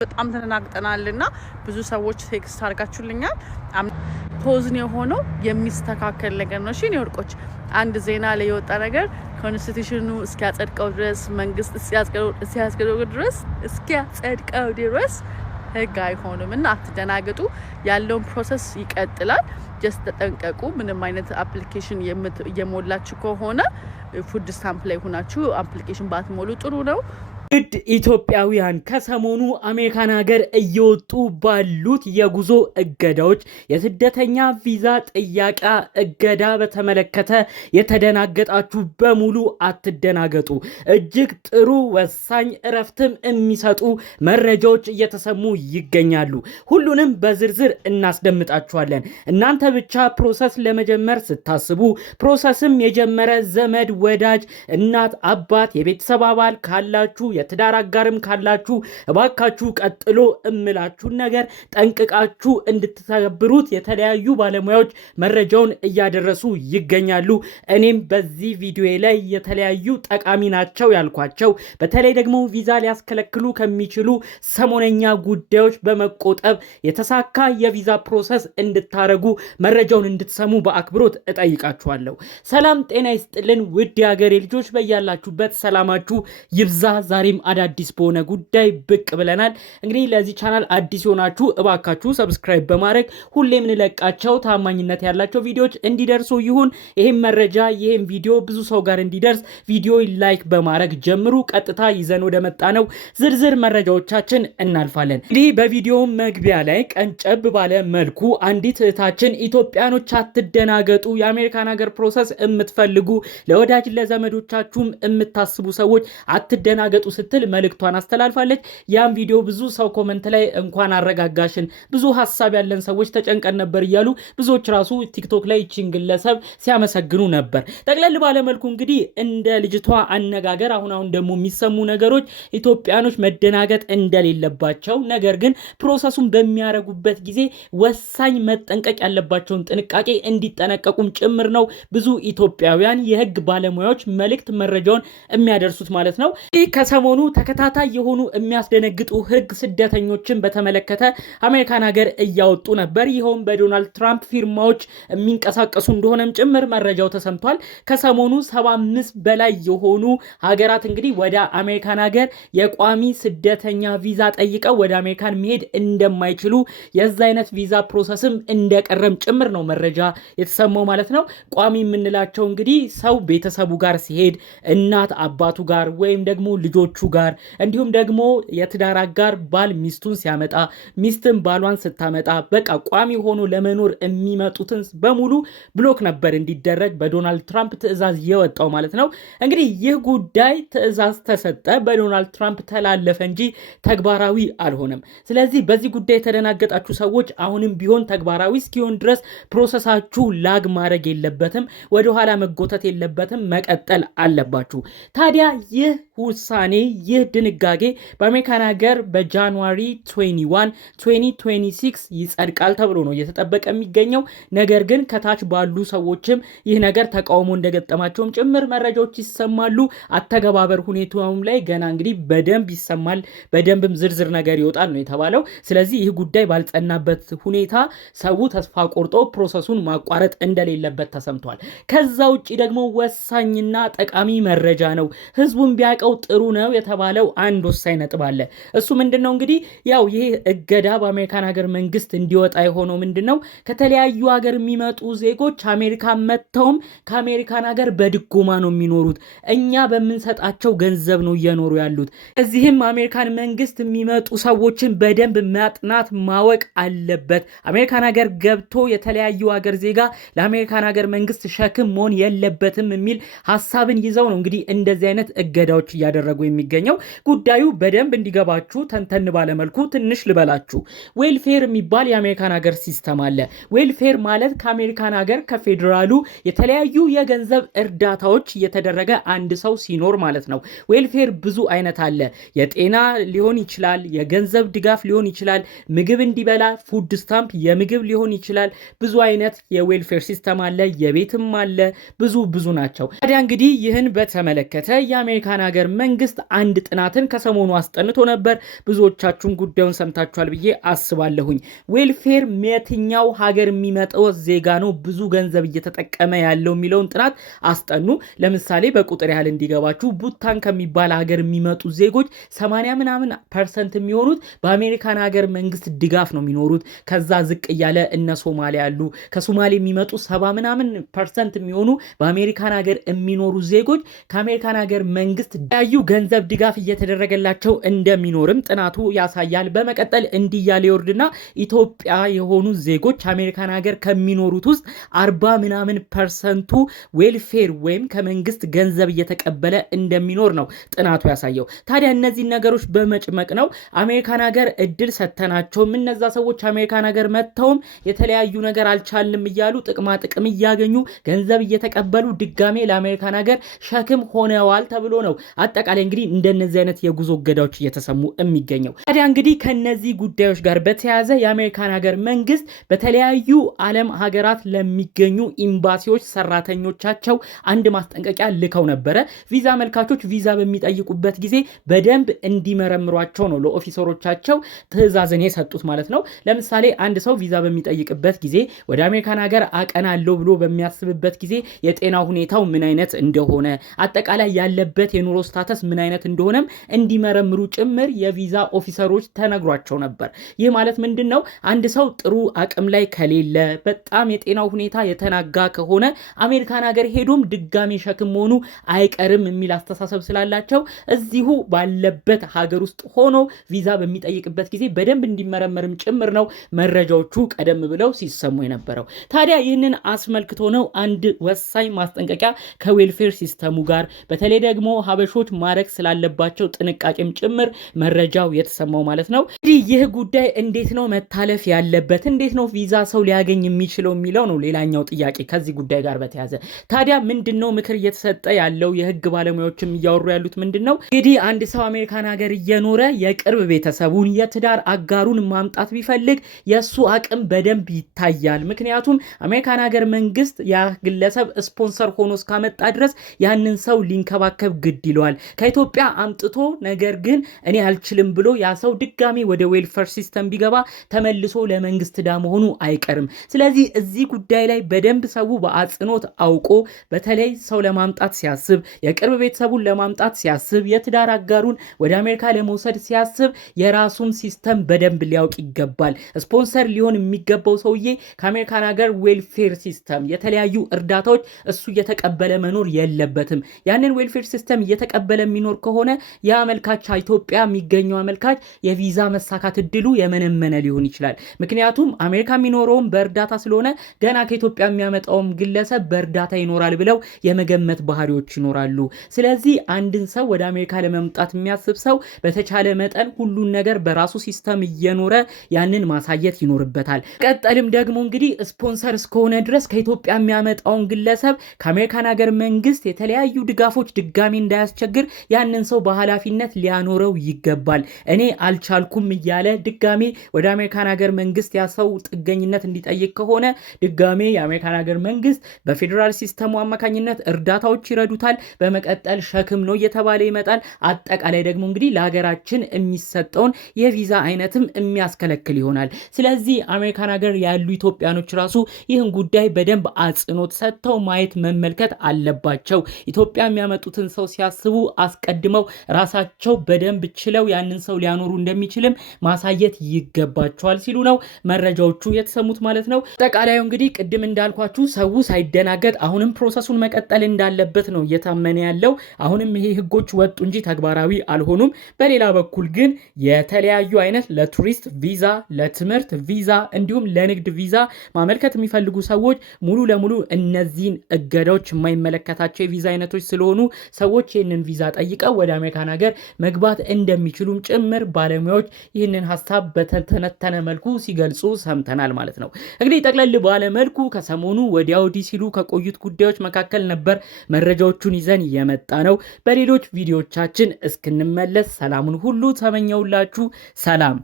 በጣም ተናግጠናልና ብዙ ሰዎች ቴክስት አድርጋችሁልኛል። ፖዝን የሆነው የሚስተካከል ነገር ነው። እሺ ነው ወርቆች አንድ ዜና ላይ የወጣ ነገር ኮንስቲቱሽኑ እስኪያጸድቀው ድረስ መንግስት እስኪያጸድቀው ድረስ ህግ አይሆንም እና አትደናገጡ። ያለውን ፕሮሰስ ይቀጥላል። ጀስት ተጠንቀቁ። ምንም አይነት አፕሊኬሽን እየሞላችሁ ከሆነ ፉድ ስታምፕ ላይ ሆናችሁ አፕሊኬሽን ባትሞሉ ጥሩ ነው። ውድ ኢትዮጵያውያን ከሰሞኑ አሜሪካን ሀገር እየወጡ ባሉት የጉዞ እገዳዎች የስደተኛ ቪዛ ጥያቄ እገዳ በተመለከተ የተደናገጣችሁ በሙሉ አትደናገጡ። እጅግ ጥሩ ወሳኝ እረፍትም የሚሰጡ መረጃዎች እየተሰሙ ይገኛሉ። ሁሉንም በዝርዝር እናስደምጣችኋለን። እናንተ ብቻ ፕሮሰስ ለመጀመር ስታስቡ ፕሮሰስም የጀመረ ዘመድ፣ ወዳጅ፣ እናት፣ አባት፣ የቤተሰብ አባል ካላችሁ የትዳር አጋርም ካላችሁ እባካችሁ ቀጥሎ እምላችሁን ነገር ጠንቅቃችሁ እንድትተገብሩት የተለያዩ ባለሙያዎች መረጃውን እያደረሱ ይገኛሉ። እኔም በዚህ ቪዲዮ ላይ የተለያዩ ጠቃሚ ናቸው ያልኳቸው በተለይ ደግሞ ቪዛ ሊያስከለክሉ ከሚችሉ ሰሞነኛ ጉዳዮች በመቆጠብ የተሳካ የቪዛ ፕሮሰስ እንድታረጉ መረጃውን እንድትሰሙ በአክብሮት እጠይቃችኋለሁ። ሰላም ጤና ይስጥልን ውድ የሀገሬ ልጆች፣ በያላችሁበት ሰላማችሁ ይብዛ። ዛሬም አዳዲስ በሆነ ጉዳይ ብቅ ብለናል። እንግዲህ ለዚህ ቻናል አዲስ ሆናችሁ እባካችሁ ሰብስክራይብ በማድረግ ሁሌ የምንለቃቸው ታማኝነት ያላቸው ቪዲዮዎች እንዲደርሱ ይሁን። ይሄን መረጃ ይሄን ቪዲዮ ብዙ ሰው ጋር እንዲደርስ ቪዲዮ ላይክ በማድረግ ጀምሩ። ቀጥታ ይዘን ወደ መጣ ነው ዝርዝር መረጃዎቻችን እናልፋለን። እንግዲህ በቪዲዮ መግቢያ ላይ ቀንጨብ ባለ መልኩ አንዲት እህታችን ኢትዮጵያኖች አትደናገጡ፣ የአሜሪካን ሀገር ፕሮሰስ የምትፈልጉ ለወዳጅ ለዘመዶቻችሁም የምታስቡ ሰዎች አትደናገጡ ስትል መልእክቷን አስተላልፋለች። ያን ቪዲዮ ብዙ ሰው ኮመንት ላይ እንኳን አረጋጋሽን፣ ብዙ ሀሳብ ያለን ሰዎች ተጨንቀን ነበር እያሉ ብዙዎች ራሱ ቲክቶክ ላይ ይህችን ግለሰብ ሲያመሰግኑ ነበር። ጠቅለል ባለመልኩ እንግዲህ እንደ ልጅቷ አነጋገር አሁን ደግሞ የሚሰሙ ነገሮች ኢትዮጵያኖች መደናገጥ እንደሌለባቸው፣ ነገር ግን ፕሮሰሱን በሚያረጉበት ጊዜ ወሳኝ መጠንቀቅ ያለባቸውን ጥንቃቄ እንዲጠነቀቁም ጭምር ነው ብዙ ኢትዮጵያውያን የህግ ባለሙያዎች መልእክት መረጃውን የሚያደርሱት ማለት ነው። ከሰሞኑ ተከታታይ የሆኑ የሚያስደነግጡ ህግ ስደተኞችን በተመለከተ አሜሪካን ሀገር እያወጡ ነበር። ይኸውም በዶናልድ ትራምፕ ፊርማዎች የሚንቀሳቀሱ እንደሆነም ጭምር መረጃው ተሰምቷል። ከሰሞኑ 75 በላይ የሆኑ ሀገራት እንግዲህ ወደ አሜሪካን ሀገር የቋሚ ስደተኛ ቪዛ ጠይቀው ወደ አሜሪካን መሄድ እንደማይችሉ የዛ አይነት ቪዛ ፕሮሰስም እንደቀረም ጭምር ነው መረጃ የተሰማው ማለት ነው። ቋሚ የምንላቸው እንግዲህ ሰው ቤተሰቡ ጋር ሲሄድ እናት አባቱ ጋር ወይም ደግሞ ልጆቹ ጋር እንዲሁም ደግሞ የትዳር አጋር ባል ሚስቱን ሲያመጣ ሚስትም ባሏን ስታመጣ በቃ ቋሚ ሆኖ ለመኖር የሚመጡትን በሙሉ ብሎክ ነበር እንዲደረግ በዶናልድ ትራምፕ ትዕዛዝ የወጣው ማለት ነው። እንግዲህ ይህ ጉዳይ ትዕዛዝ ተሰጠ፣ በዶናልድ ትራምፕ ተላለፈ እንጂ ተግባራዊ አልሆነም። ስለዚህ በዚህ ጉዳይ የተደናገጣችሁ ሰዎች አሁንም ቢሆን ተግባራዊ እስኪሆን ድረስ ፕሮሰሳችሁ ላግ ማድረግ የለበትም፣ ወደኋላ መጎተት የለበትም፣ መቀጠል አለባችሁ። ታዲያ ይህ ውሳኔ ይህ ድንጋጌ በአሜሪካን ሀገር በጃንዋሪ 21 2026 ይጸድቃል ተብሎ ነው እየተጠበቀ የሚገኘው። ነገር ግን ከታች ባሉ ሰዎችም ይህ ነገር ተቃውሞ እንደገጠማቸውም ጭምር መረጃዎች ይሰማሉ። አተገባበር ሁኔታውም ላይ ገና እንግዲህ በደንብ ይሰማል፣ በደንብም ዝርዝር ነገር ይወጣል ነው የተባለው። ስለዚህ ይህ ጉዳይ ባልጸናበት ሁኔታ ሰው ተስፋ ቆርጦ ፕሮሰሱን ማቋረጥ እንደሌለበት ተሰምቷል። ከዛ ውጪ ደግሞ ወሳኝና ጠቃሚ መረጃ ነው፣ ህዝቡን ቢያቀው ጥሩ ነው የተባለው አንድ ወሳኝ ነጥብ አለ። እሱ ምንድነው? እንግዲህ ያው ይሄ እገዳ በአሜሪካን ሀገር መንግስት እንዲወጣ የሆነው ምንድነው? ከተለያዩ ሀገር የሚመጡ ዜጎች አሜሪካ መጥተውም ከአሜሪካን ሀገር በድጎማ ነው የሚኖሩት። እኛ በምንሰጣቸው ገንዘብ ነው እየኖሩ ያሉት። እዚህም አሜሪካን መንግስት የሚመጡ ሰዎችን በደንብ ማጥናት ማወቅ አለበት። አሜሪካን ሀገር ገብቶ የተለያዩ ሀገር ዜጋ ለአሜሪካን ሀገር መንግስት ሸክም መሆን የለበትም የሚል ሀሳብን ይዘው ነው እንግዲህ እንደዚህ አይነት እገዳዎች እያደረጉ የሚገኘው። ጉዳዩ በደንብ እንዲገባችሁ ተንተን ባለመልኩ ትንሽ ልበላችሁ። ዌልፌር የሚባል የአሜሪካን ሀገር ሲስተም አለ። ዌልፌር ማለት ከአሜሪካን ሀገር ከፌዴራሉ የተለያዩ የገንዘብ እርዳታዎች እየተደረገ አንድ ሰው ሲኖር ማለት ነው። ዌልፌር ብዙ አይነት አለ። የጤና ሊሆን ይችላል፣ የገንዘብ ድጋፍ ሊሆን ይችላል፣ ምግብ እንዲበላ ፉድ ስታምፕ የምግብ ሊሆን ይችላል። ብዙ አይነት የዌልፌር ሲስተም አለ፣ የቤትም አለ፣ ብዙ ናቸው። ታዲያ እንግዲህ ይህን በተመለከተ የአሜሪካን ሀገር መንግስት አንድ ጥናትን ከሰሞኑ አስጠንቶ ነበር። ብዙዎቻችሁን ጉዳዩን ሰምታችኋል ብዬ አስባለሁኝ። ዌልፌር የትኛው ሀገር የሚመጣው ዜጋ ነው ብዙ ገንዘብ እየተጠቀመ ያለው የሚለውን ጥናት አስጠኑ። ለምሳሌ በቁጥር ያህል እንዲገባችሁ ቡታን ከሚባል ሀገር የሚመጡ ዜጎች 80% የሚሆኑት በአሜሪካን ሀገር መንግስት ድጋፍ ነው የሚኖሩት። ከዛ ዝቅ እያለ እነ ሶማሊያ ያሉ ከሶማሌ የሚመጡ 70% የሚሆኑ በአሜሪካን ሀገር የሚኖሩ ዜጎች ከአሜሪካን ሀገር መንግስት ያዩ ገንዘብ ድጋፍ እየተደረገላቸው እንደሚኖርም ጥናቱ ያሳያል። በመቀጠል እንዲያለ ይወርድና ኢትዮጵያ የሆኑ ዜጎች አሜሪካን ሀገር ከሚኖሩት ውስጥ 40% ዌልፌር ወይም ከመንግስት ገንዘብ እየተቀበለ እንደሚኖር ነው ጥናቱ ያሳየው። ታዲያ እነዚህ ነገሮች በመጭመቅ ነው አሜሪካን ሀገር እድል ሰተናቸው እነዛ ሰዎች አሜሪካን ሀገር መጥተውም የተለያዩ ነገር አልቻልንም እያሉ ጥቅማ ጥቅም እያገኙ ገንዘብ እየተቀበሉ ድጋሜ ለአሜሪካን ሀገር ሸክም ሆነዋል ተብሎ ነው አጠቃላይ እንግዲህ እንደነዚህ አይነት የጉዞ እገዳዎች እየተሰሙ የሚገኘው። ታዲያ እንግዲህ ከነዚህ ጉዳዮች ጋር በተያያዘ የአሜሪካን ሀገር መንግስት በተለያዩ ዓለም ሀገራት ለሚገኙ ኤምባሲዎች ሰራተኞቻቸው አንድ ማስጠንቀቂያ ልከው ነበረ። ቪዛ መልካቾች ቪዛ በሚጠይቁበት ጊዜ በደንብ እንዲመረምሯቸው ነው ለኦፊሰሮቻቸው ትዕዛዝን የሰጡት ማለት ነው። ለምሳሌ አንድ ሰው ቪዛ በሚጠይቅበት ጊዜ ወደ አሜሪካን ሀገር አቀናለሁ ብሎ በሚያስብበት ጊዜ የጤና ሁኔታው ምን አይነት እንደሆነ አጠቃላይ ያለበት የኑሮ ስታተስ ምን አይነት እንደሆነም እንዲመረምሩ ጭምር የቪዛ ኦፊሰሮች ተነግሯቸው ነበር። ይህ ማለት ምንድነው? አንድ ሰው ጥሩ አቅም ላይ ከሌለ በጣም የጤናው ሁኔታ የተናጋ ከሆነ አሜሪካን ሀገር ሄዶም ድጋሚ ሸክም መሆኑ አይቀርም የሚል አስተሳሰብ ስላላቸው እዚሁ ባለበት ሀገር ውስጥ ሆኖ ቪዛ በሚጠይቅበት ጊዜ በደንብ እንዲመረመርም ጭምር ነው መረጃዎቹ ቀደም ብለው ሲሰሙ የነበረው። ታዲያ ይህንን አስመልክቶ ነው አንድ ወሳኝ ማስጠንቀቂያ ከዌልፌር ሲስተሙ ጋር በተለይ ደግሞ ሀበሾች ማድረግ ስላለባቸው ጥንቃቄም ጭምር መረጃው የተሰማው ማለት ነው። እንግዲህ ይህ ጉዳይ እንዴት ነው መታለፍ ያለበት፣ እንዴት ነው ቪዛ ሰው ሊያገኝ የሚችለው የሚለው ነው ሌላኛው ጥያቄ ከዚህ ጉዳይ ጋር በተያያዘ። ታዲያ ምንድነው ምክር እየተሰጠ ያለው? የህግ ባለሙያዎችም እያወሩ ያሉት ምንድነው እንግዲህ አንድ ሰው አሜሪካን ሀገር እየኖረ የቅርብ ቤተሰቡን የትዳር አጋሩን ማምጣት ቢፈልግ የሱ አቅም በደንብ ይታያል። ምክንያቱም አሜሪካን ሀገር መንግስት ያ ግለሰብ ስፖንሰር ሆኖ እስካመጣ ድረስ ያንን ሰው ሊንከባከብ ግድ ይለዋል። ከኢትዮጵያ አምጥቶ ነገር ግን እኔ አልችልም ብሎ ያ ሰው ድጋሚ ወደ ዌልፌር ሲስተም ቢገባ ተመልሶ ለመንግስት ዳ መሆኑ አይቀርም። ስለዚህ እዚህ ጉዳይ ላይ በደንብ ሰው በአጽንኦት አውቆ በተለይ ሰው ለማምጣት ሲያስብ፣ የቅርብ ቤተሰቡን ለማምጣት ሲያስብ፣ የትዳር አጋሩን ወደ አሜሪካ ለመውሰድ ሲያስብ የራሱን ሲስተም በደንብ ሊያውቅ ይገባል። ስፖንሰር ሊሆን የሚገባው ሰውዬ ከአሜሪካን ሀገር ዌልፌር ሲስተም የተለያዩ እርዳታዎች እሱ እየተቀበለ መኖር የለበትም። ያንን ዌልፌር ሲስተም እየተቀበለ የሚኖር ከሆነ የአመልካች ኢትዮጵያ የሚገኘው አመልካች የቪዛ መሳካት እድሉ የመነመነ ሊሆን ይችላል። ምክንያቱም አሜሪካ የሚኖረውም በእርዳታ ስለሆነ ገና ከኢትዮጵያ የሚያመጣውም ግለሰብ በእርዳታ ይኖራል ብለው የመገመት ባህሪዎች ይኖራሉ። ስለዚህ አንድን ሰው ወደ አሜሪካ ለመምጣት የሚያስብ ሰው በተቻለ መጠን ሁሉን ነገር በራሱ ሲስተም እየኖረ ያንን ማሳየት ይኖርበታል። ቀጠልም ደግሞ እንግዲህ ስፖንሰር እስከሆነ ድረስ ከኢትዮጵያ የሚያመጣውን ግለሰብ ከአሜሪካን ሀገር መንግስት የተለያዩ ድጋፎች ድጋሚ እንዳያስቸግር ያንን ሰው በኃላፊነት ሊያኖረው ይገባል። እኔ አልቻልኩም እያለ ድጋሚ ወደ አሜሪካን ሀገር መንግስት ያሰው ጥገኝነት እንዲጠይቅ ከሆነ ድጋሚ የአሜሪካን ሀገር መንግስት በፌዴራል ሲስተሙ አማካኝነት እርዳታዎች ይረዱታል። በመቀጠል ሸክም ነው እየተባለ ይመጣል። አጠቃላይ ደግሞ እንግዲህ ለሀገራችን የሚሰጠውን የቪዛ አይነትም የሚያስከለክል ይሆናል። ስለዚህ አሜሪካን ሀገር ያሉ ኢትዮጵያኖች ራሱ ይህን ጉዳይ በደንብ አጽንኦት ሰጥተው ማየት መመልከት አለባቸው። ኢትዮጵያ የሚያመጡትን ሰው ሲያስቡ አስቀድመው ራሳቸው በደንብ ችለው ያንን ሰው ሊያኖሩ እንደሚችልም ማሳየት ይገባቸዋል ሲሉ ነው መረጃዎቹ የተሰሙት ማለት ነው። አጠቃላዩ እንግዲህ ቅድም እንዳልኳችሁ ሰው ሳይደናገጥ አሁንም ፕሮሰሱን መቀጠል እንዳለበት ነው እየታመነ ያለው። አሁንም ይሄ ህጎች ወጡ እንጂ ተግባራዊ አልሆኑም። በሌላ በኩል ግን የተለያዩ አይነት ለቱሪስት ቪዛ፣ ለትምህርት ቪዛ እንዲሁም ለንግድ ቪዛ ማመልከት የሚፈልጉ ሰዎች ሙሉ ለሙሉ እነዚህን እገዳዎች የማይመለከታቸው የቪዛ አይነቶች ስለሆኑ ሰዎች ይህንን ቪዛ ጠይቀው ወደ አሜሪካን ሀገር መግባት እንደሚችሉም ጭምር ባለሙያዎች ይህንን ሀሳብ በተተነተነ መልኩ ሲገልጹ ሰምተናል ማለት ነው። እንግዲህ ጠቅለል ባለ መልኩ ከሰሞኑ ወዲያ ወዲህ ሲሉ ከቆዩት ጉዳዮች መካከል ነበር መረጃዎቹን ይዘን የመጣ ነው። በሌሎች ቪዲዮቻችን እስክንመለስ ሰላሙን ሁሉ ተመኘውላችሁ። ሰላም።